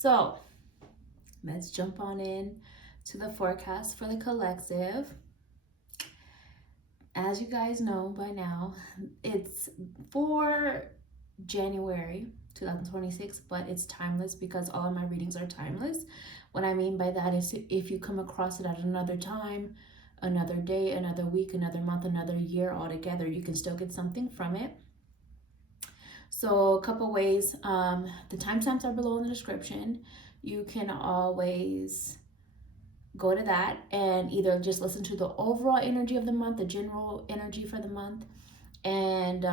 So let's jump on in to the forecast for the collective. As you guys know by now, it's for January 2026, but it's timeless because all of my readings are timeless. What I mean by that is if you come across it at another time, another day, another week, another month, another year altogether, you can still get something from it. So a couple ways, the timestamps are below in the description. You can always go to that and either just listen to the overall energy of the month, the general energy for the month, and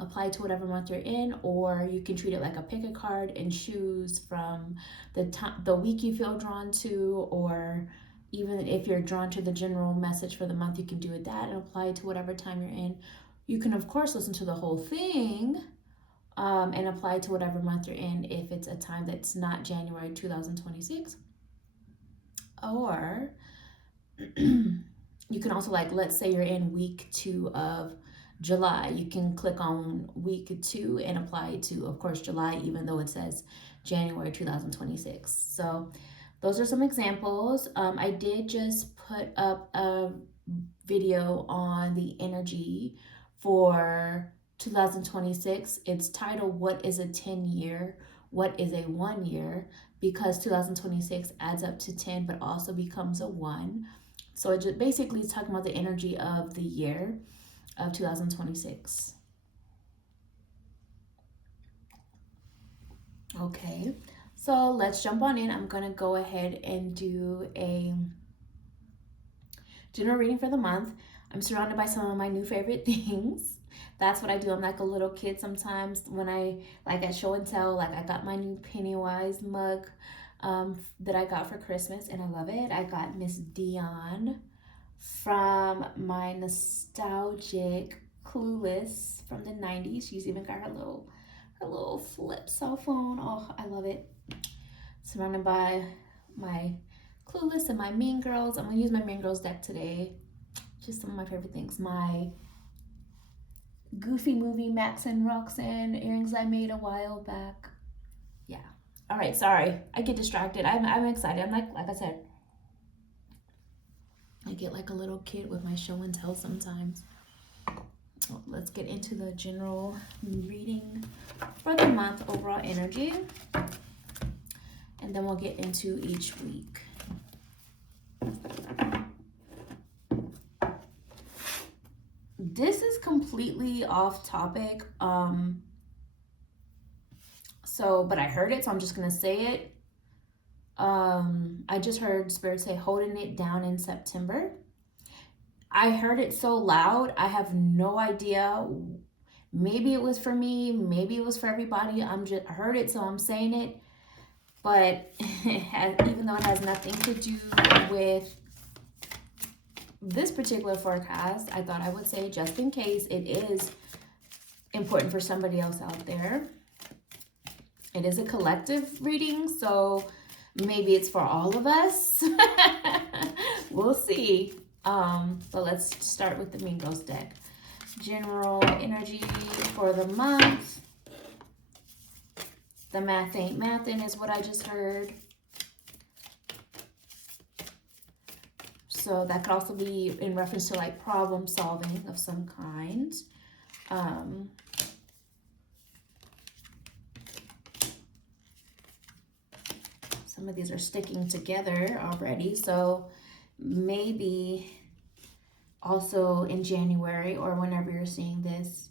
apply to whatever month you're in, or you can treat it like a pick a card and choose from the week you feel drawn to, or even if you're drawn to the general message for the month, you can do it that and apply it to whatever time you're in. You can of course listen to the whole thing and apply it to whatever month you're in if it's a time that's not January 2026. Or you can also, like, let's say you're in week 2 of July, you can click on week 2 and apply it to, of course, July, even though it says January 2026. So those are some examples. I did just put up a video on the energy for 2026. It's titled, What is a 10-year? What is a 1 year? Because 2026 adds up to 10, but also becomes a 1. So it just basically is talking about the energy of the year of 2026. Okay, so let's jump on in. I'm going to go ahead and do a general reading for the month. I'm surrounded by some of my new favorite things. That's what I do. I'm like a little kid sometimes when I, like at show and tell, like I got my new Pennywise mug that I got for Christmas and I love it. I got Miss Dion from my nostalgic Clueless from the 90s. She's even got her little flip cell phone. Oh, I love it. Surrounded by my Clueless and my Mean Girls. I'm gonna use my Mean Girls deck today. Just some of my favorite things. My Goofy Movie Max and Roxanne earrings I made a while back. Yeah. All right. Sorry, I get distracted. I'm excited. I'm like I said, I get like a little kid with my show and tell sometimes. Well, let's get into the general reading for the month, overall energy, and then we'll get into each week. This is completely off topic. But I heard it, so I'm just gonna say it. I just heard Spirit say holding it down in September. I heard it so loud, I have no idea. Maybe it was for me, maybe it was for everybody. I heard it, so I'm saying it. But even though it has nothing to do with this particular forecast, I thought I would say, just in case it is important for somebody else out there. It is a collective reading, so maybe it's for all of us. We'll see. But let's start with the Mean Girls deck. General energy for the month. The math ain't mathin' is what I just heard. So that could also be in reference to like problem solving of some kind. Some of these are sticking together already. So maybe also in January or whenever you're seeing this,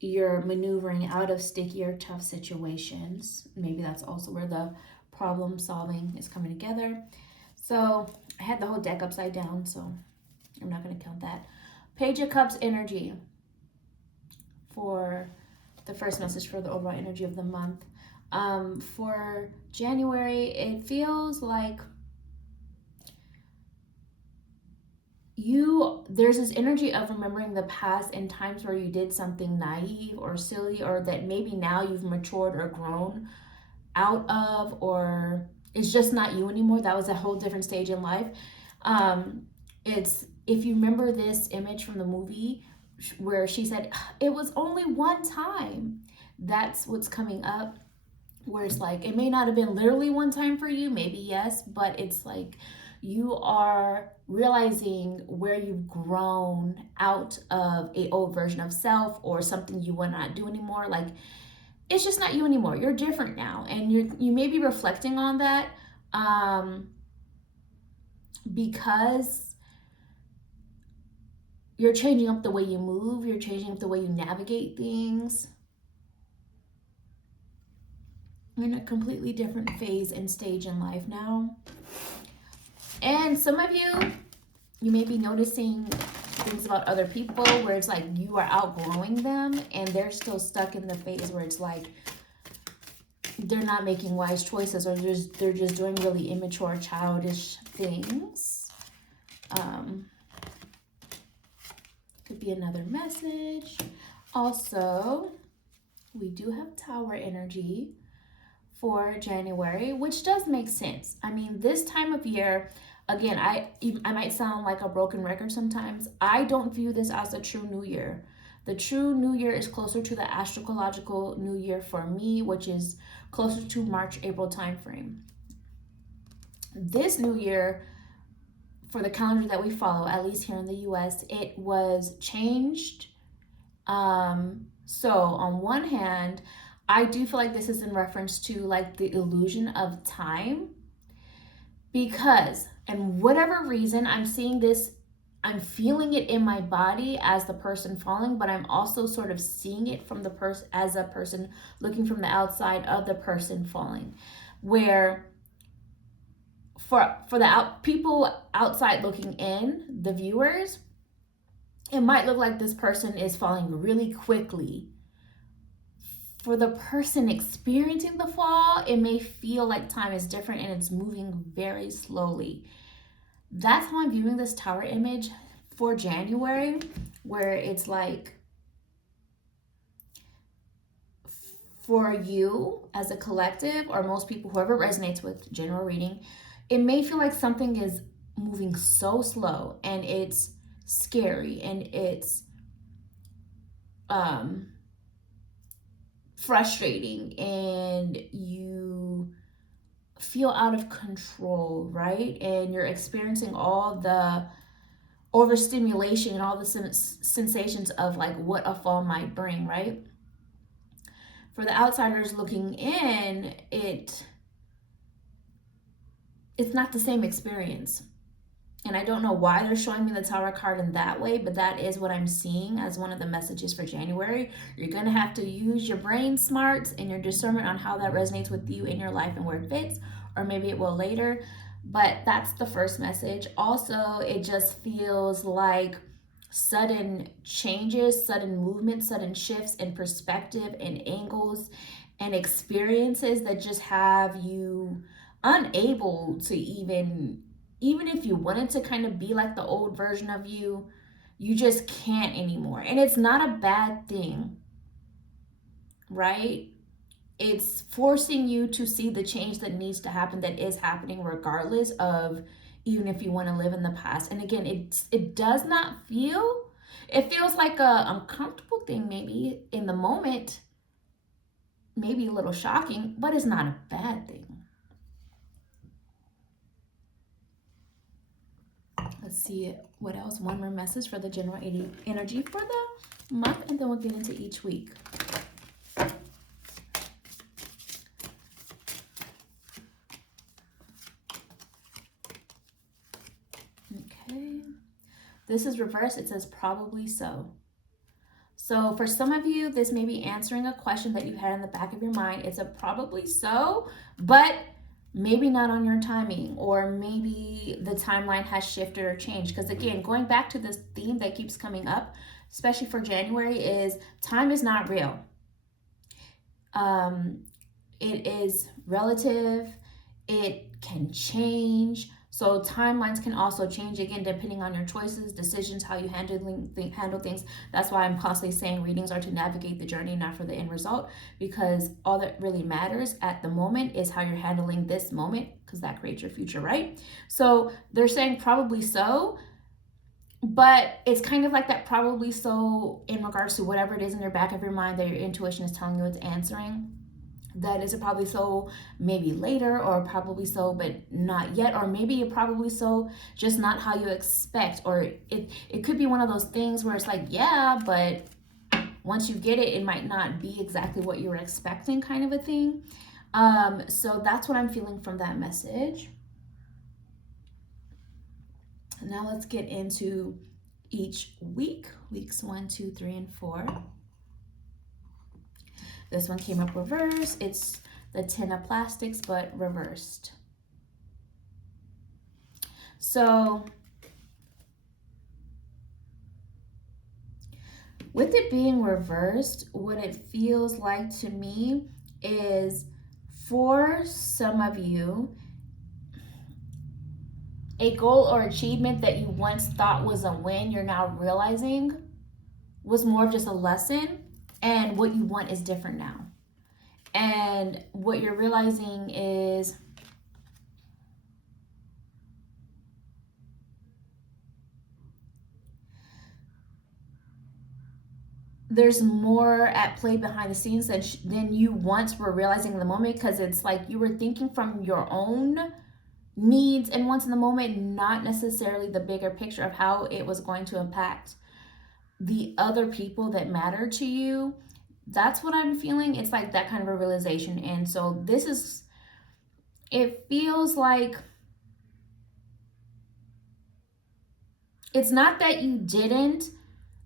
you're maneuvering out of sticky or tough situations. Maybe that's also where the problem solving is coming together. So I had the whole deck upside down, so I'm not going to count that. Page of Cups energy for the first message for the overall energy of the month. For January, it feels like there's this energy of remembering the past and times where you did something naive or silly, or that maybe now you've matured or grown out of, or it's just not you anymore. That was a whole different stage in life. It's, if you remember this image from the movie where she said, it was only one time, that's what's coming up where it's like, it may not have been literally one time for you, maybe yes, but it's like you are realizing where you've grown out of a old version of self or something you would not do anymore. Like, it's just not you anymore. You're different now, and you may be reflecting on that, because you're changing up the way you move, you're changing up the way you navigate things. You're in a completely different phase and stage in life now. And some of you may be noticing things about other people where it's like you are outgrowing them and they're still stuck in the phase where it's like they're not making wise choices, or they're just doing really immature, childish things. Could be another message. Also, we do have Tower energy for January, which does make sense. I mean, this time of year, again, I might sound like a broken record sometimes. I don't view this as a true new year. The true new year is closer to the astrological new year for me, which is closer to March, April timeframe. This new year, for the calendar that we follow, at least here in the US, it was changed. So on one hand, I do feel like this is in reference to like the illusion of time, because, and whatever reason, I'm seeing this, I'm feeling it in my body as the person falling, but I'm also sort of seeing it from the person, as a person looking from the outside of the person falling, where for the people outside looking in, the viewers, it might look like this person is falling really quickly. For the person experiencing the fall, it may feel like time is different and it's moving very slowly. That's how I'm viewing this Tower image for January, where it's like, for you as a collective, or most people, whoever resonates with general reading, it may feel like something is moving so slow and it's scary and it's frustrating and you feel out of control, right? And you're experiencing all the overstimulation and all the sensations of like what a fall might bring, right? For the outsiders looking in, it's not the same experience. And I don't know why they're showing me the Tower card in that way, but that is what I'm seeing as one of the messages for January. You're going to have to use your brain smarts and your discernment on how that resonates with you in your life and where it fits, or maybe it will later. But that's the first message. Also, it just feels like sudden changes, sudden movement, sudden shifts in perspective and angles and experiences that just have you unable to even if you wanted to kind of be like the old version of you, you just can't anymore. And it's not a bad thing, right? It's forcing you to see the change that needs to happen, that is happening regardless of, even if you want to live in the past. And again, it does not feel, it feels like a uncomfortable thing maybe in the moment, maybe a little shocking, but it's not a bad thing. Let's see what else. One more message for the general energy for the month, and then we'll get into each week. Okay. This is reversed. It says probably so. So for some of you, this may be answering a question that you had in the back of your mind. It's a probably so, but maybe not on your timing, or maybe the timeline has shifted or changed. Because again, going back to this theme that keeps coming up, especially for January, is time is not real. It is relative. It can change. So timelines can also change, again, depending on your choices, decisions, how you handle things. That's why I'm constantly saying readings are to navigate the journey, not for the end result, because all that really matters at the moment is how you're handling this moment, because that creates your future, right? So they're saying probably so, but it's kind of like that probably so in regards to whatever it is in your back of your mind that your intuition is telling you it's answering. that is a probably so maybe later, or probably so but not yet, or maybe a probably so just not how you expect, or it could be one of those things where it's like, yeah, but once you get it, it might not be exactly what you were expecting, kind of a thing. So that's what I'm feeling from that message. Now let's get into each week, weeks 1, 2, 3, and 4. This one came up reversed. It's the 10 of plastics, but reversed. So with it being reversed, what it feels like to me is, for some of you, a goal or achievement that you once thought was a win, you're now realizing was more of just a lesson, and what you want is different now. And what you're realizing is there's more at play behind the scenes than you once were realizing in the moment, because it's like you were thinking from your own needs and wants in the moment, not necessarily the bigger picture of how it was going to impact the other people that matter to you. That's what I'm feeling. It's like that kind of a realization. And so this is, it feels like it's not that you didn't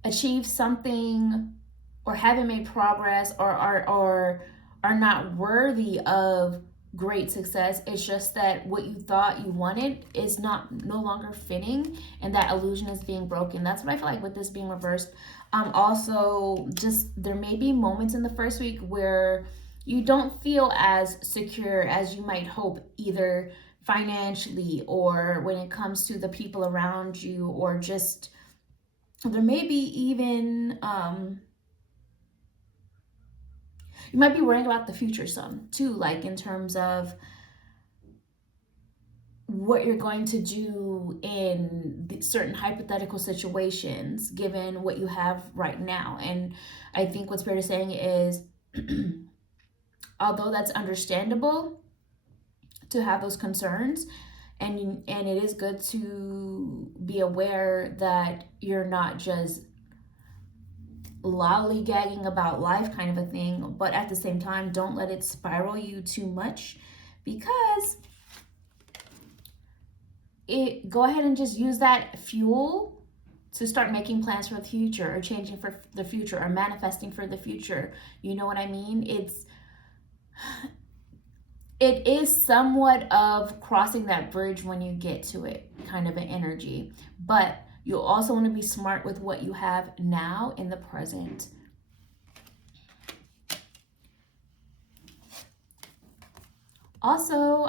achieve something or haven't made progress or are not worthy of great success. It's just that what you thought you wanted is no longer fitting, and that illusion is being broken. That's what I feel like with this being reversed. Also, just there may be moments in the first week where you don't feel as secure as you might hope, either financially or when it comes to the people around you, or just there may be even you might be worrying about the future some too, like in terms of what you're going to do in certain hypothetical situations given what you have right now. And I think what Spirit is saying is although that's understandable to have those concerns, and it is good to be aware that you're not just lollygagging about life, kind of a thing, but at the same time, don't let it spiral you too much, because go ahead and just use that fuel to start making plans for the future, or changing for the future, or manifesting for the future. You know what I mean? It is somewhat of crossing that bridge when you get to it, kind of an energy. But you'll also want to be smart with what you have now in the present. Also,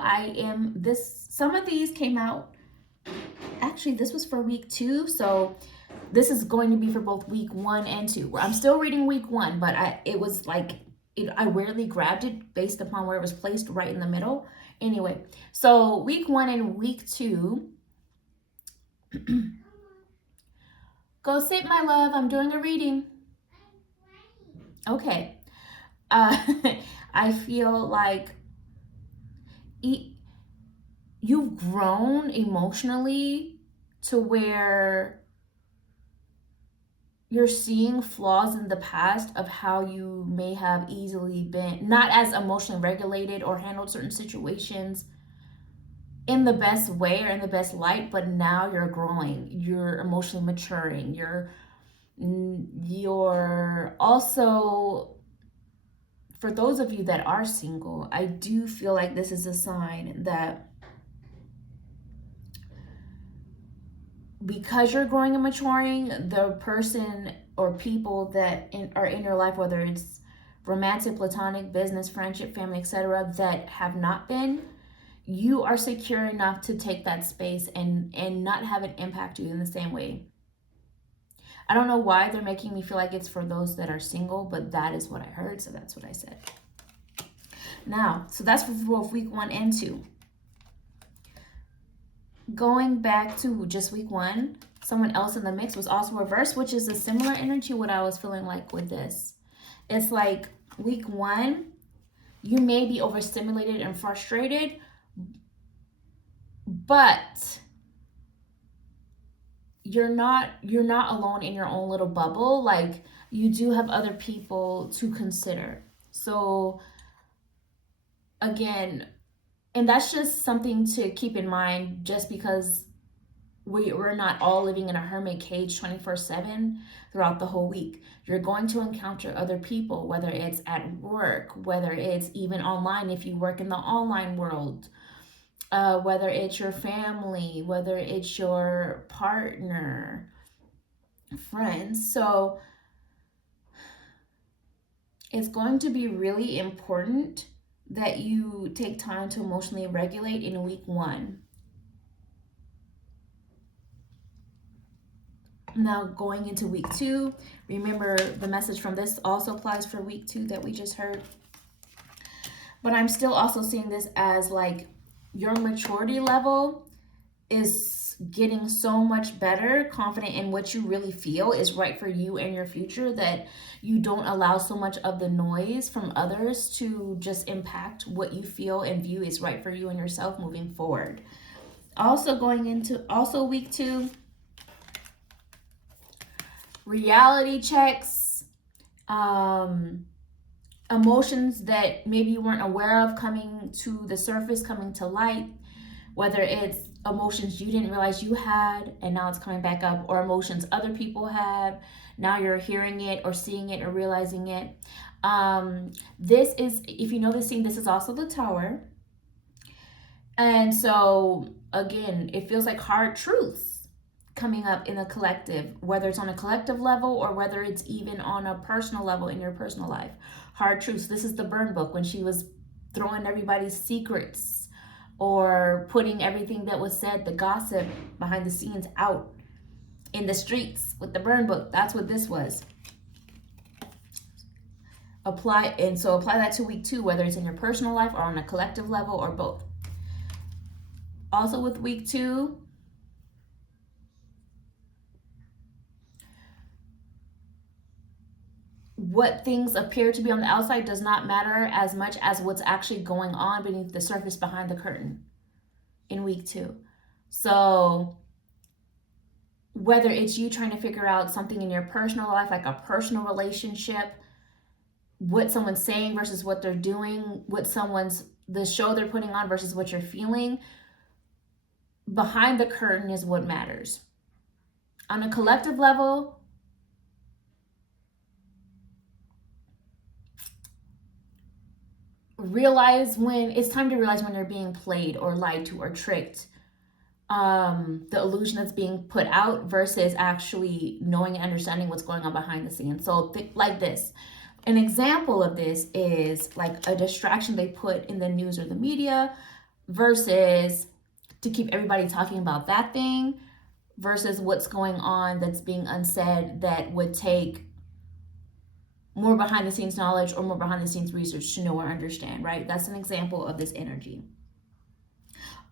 some of these came out, actually this was for week 2, so this is going to be for both week 1 and 2. I'm still reading week 1, but I rarely grabbed it based upon where it was placed right in the middle. Anyway, so week 1 and week 2. Go sit, my love. I'm doing a reading. Okay. I feel like you've grown emotionally to where you're seeing flaws in the past of how you may have easily been not as emotionally regulated or handled certain situations in the best way or in the best light, but now you're growing, you're emotionally maturing, you're also, for those of you that are single, I do feel like this is a sign that because you're growing and maturing, the person or people that are in your life, whether it's romantic, platonic, business, friendship, family, etc., that have not been, you are secure enough to take that space and not have it impact you in the same way. I don't know why they're making me feel like it's for those that are single, but that is what I heard, so that's what I said. Now, so that's for both week 1 and 2. Going back to just week 1, someone else in the mix was also reversed, which is a similar energy what I was feeling like with this. It's like week 1, You may be overstimulated and frustrated, but you're not alone in your own little bubble. Like, you do have other people to consider. So again, and that's just something to keep in mind, just because we're not all living in a hermit cage 24/7 throughout the whole week. You're going to encounter other people, whether it's at work, whether it's even online if you work in the online world, whether it's your family, whether it's your partner, friends. So it's going to be really important that you take time to emotionally regulate in week 1. Now, going into week 2, remember the message from this also applies for week 2 that we just heard. But I'm still also seeing this as like your maturity level is getting so much better, confident in what you really feel is right for you and your future, that you don't allow so much of the noise from others to just impact what you feel and view is right for you and yourself moving forward. Also going into week 2, reality checks, emotions that maybe you weren't aware of coming to the surface, coming to light, whether it's emotions you didn't realize you had and now it's coming back up, or emotions other people had, now you're hearing it or seeing it or realizing it. This is, if you know this scene, this is also the Tower. And so again, it feels like hard truths coming up in a collective, whether it's on a collective level or whether it's even on a personal level in your personal life. Hard truths. This is the burn book, when she was throwing everybody's secrets or putting everything that was said, the gossip behind the scenes, out in the streets with the burn book. That's what this was. Apply that to week 2, whether it's in your personal life or on a collective level or both. Also with week 2, what things appear to be on the outside does not matter as much as what's actually going on beneath the surface, behind the curtain in week 2. So whether it's you trying to figure out something in your personal life, like a personal relationship, what someone's saying versus what they're doing, the show they're putting on versus what you're feeling, behind the curtain is what matters. On a collective level, it's time to realize when you're being played or lied to or tricked. The illusion that's being put out versus actually knowing and understanding what's going on behind the scenes. So like this. An example of this is like a distraction they put in the news or the media, versus to keep everybody talking about that thing, versus what's going on that's being unsaid that would take more behind the scenes knowledge or more behind the scenes research to know or understand, right? That's an example of this energy.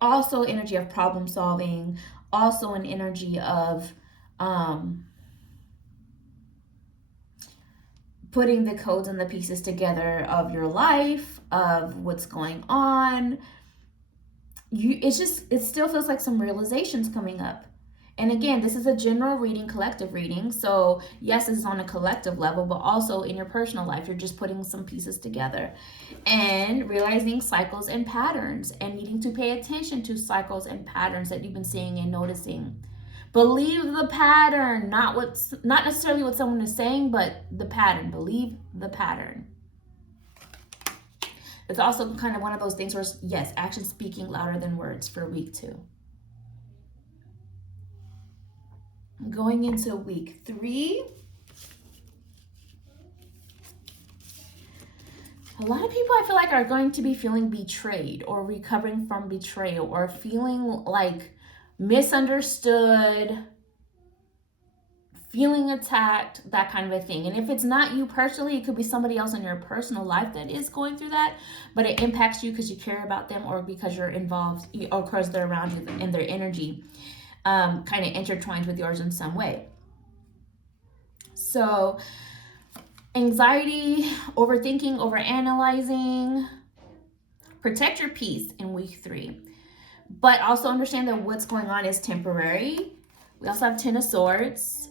Also, energy of problem solving, also an energy of putting the codes and the pieces together of your life, of what's going on. It still feels like some realizations coming up. And again, this is a general reading, collective reading. So yes, this is on a collective level, but also in your personal life, you're just putting some pieces together and realizing cycles and patterns and needing to pay attention to cycles and patterns that you've been seeing and noticing. Believe the pattern, not necessarily what someone is saying, but the pattern. Believe the pattern. It's also kind of one of those things where, yes, action speaking louder than words for week 2. Going into week 3, a lot of people I feel like are going to be feeling betrayed or recovering from betrayal or feeling like misunderstood, feeling attacked, that kind of a thing. And if it's not you personally, it could be somebody else in your personal life that is going through that, but it impacts you because you care about them or because you're involved or because they're around you and their energy kind of intertwined with yours in some way. So anxiety, overthinking, overanalyzing, protect your peace in week 3. But also understand that what's going on is temporary. We also have 10 of Swords.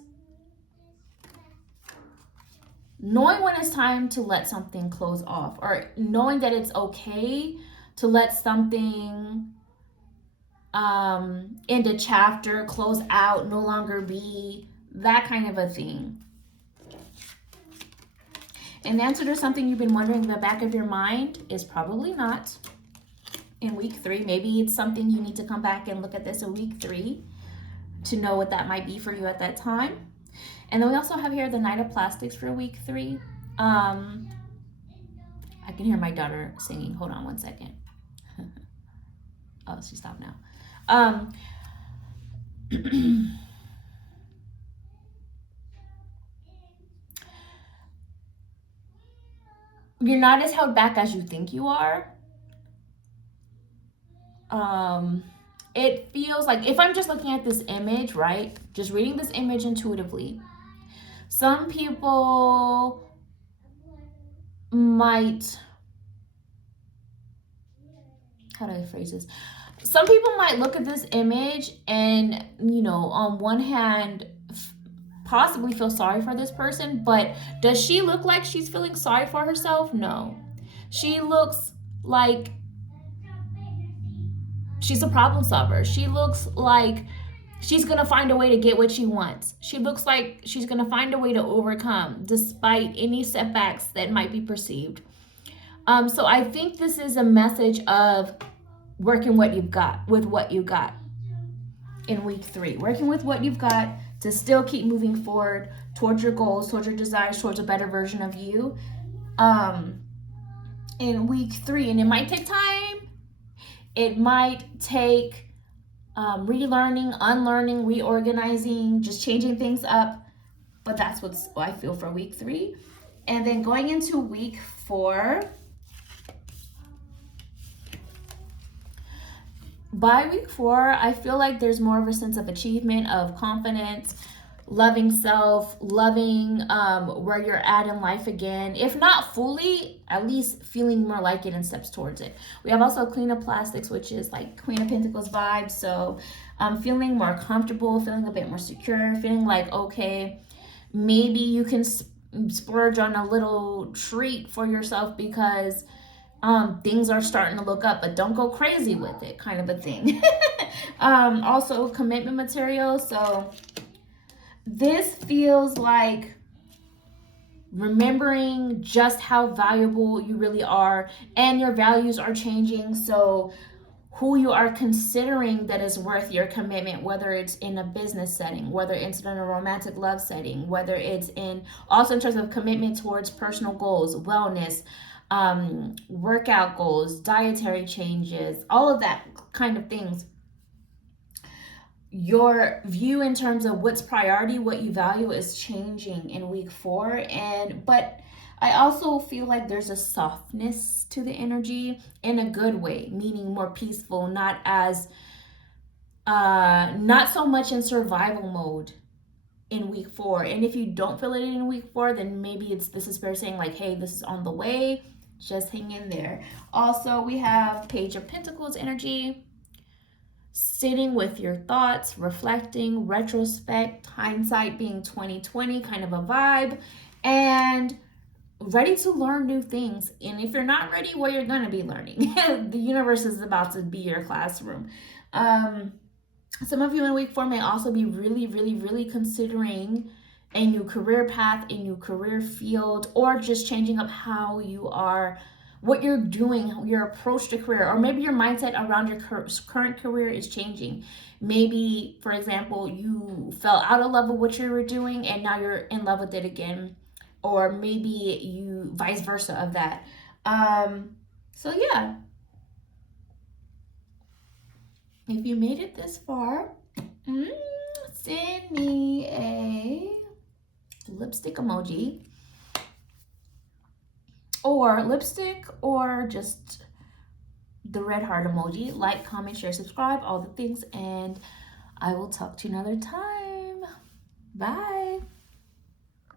Knowing when it's time to let something close off, or knowing that it's okay to let something end a chapter, close out, no longer be, that kind of a thing. And the answer to something you've been wondering in the back of your mind is probably not in week 3. Maybe it's something you need to come back and look at this in week 3 to know what that might be for you at that time. And then we also have here the Knight of Plastics for week 3. I can hear my daughter singing. Hold on one second. Oh, she stopped now. You're not as held back as you think you are. It feels like, if I'm just looking at this image, right? Just reading this image intuitively, some people might, how do I phrase this? Some people might look at this image and, on one hand, possibly feel sorry for this person, but does she look like she's feeling sorry for herself? No. She looks like she's a problem solver. She looks like she's going to find a way to get what she wants. She looks like she's going to find a way to overcome despite any setbacks that might be perceived. So I think this is a message of working with what you got in week 3. Working with what you've got to still keep moving forward towards your goals, towards your desires, towards a better version of you in week 3. And it might take time. It might take relearning, unlearning, reorganizing, just changing things up. But that's what I feel for week 3. And then going into week 4, by week 4, I feel like there's more of a sense of achievement, of confidence, loving self, loving where you're at in life again. If not fully, at least feeling more like it and steps towards it. We have also Queen of Plastics, which is like Queen of Pentacles vibe. So feeling more comfortable, feeling a bit more secure, feeling like, okay, maybe you can splurge on a little treat for yourself because things are starting to look up, but don't go crazy with it, kind of a thing. Also commitment material. So this feels like remembering just how valuable you really are, and your values are changing. So who you are considering that is worth your commitment, whether it's in a business setting, whether it's in a romantic love setting, whether it's also in terms of commitment towards personal goals, wellness, workout goals, dietary changes, all of that kind of things. Your view in terms of what's priority, what you value, is changing in week 4. But I also feel like there's a softness to the energy in a good way, meaning more peaceful, not so much in survival mode in week 4. And if you don't feel it in week 4, then maybe this is Spirit saying like, hey, this is on the way, just hang in there. Also, we have Page of Pentacles energy. Sitting with your thoughts, reflecting, retrospect, hindsight being 2020 kind of a vibe, and ready to learn new things. And if you're not ready, well, you're going to be learning. The universe is about to be your classroom. Some of you in week 4 may also be really, really, really considering a new career path, a new career field, or just changing up how you are, what you're doing, your approach to career, or maybe your mindset around your current career is changing. Maybe, for example, you fell out of love with what you were doing and now you're in love with it again, or maybe you vice versa of that. So yeah, if you made it this far, send me a lipstick emoji, or lipstick, or just the red heart emoji. Like, comment, share, subscribe, all the things, and I will talk to you another time. Bye.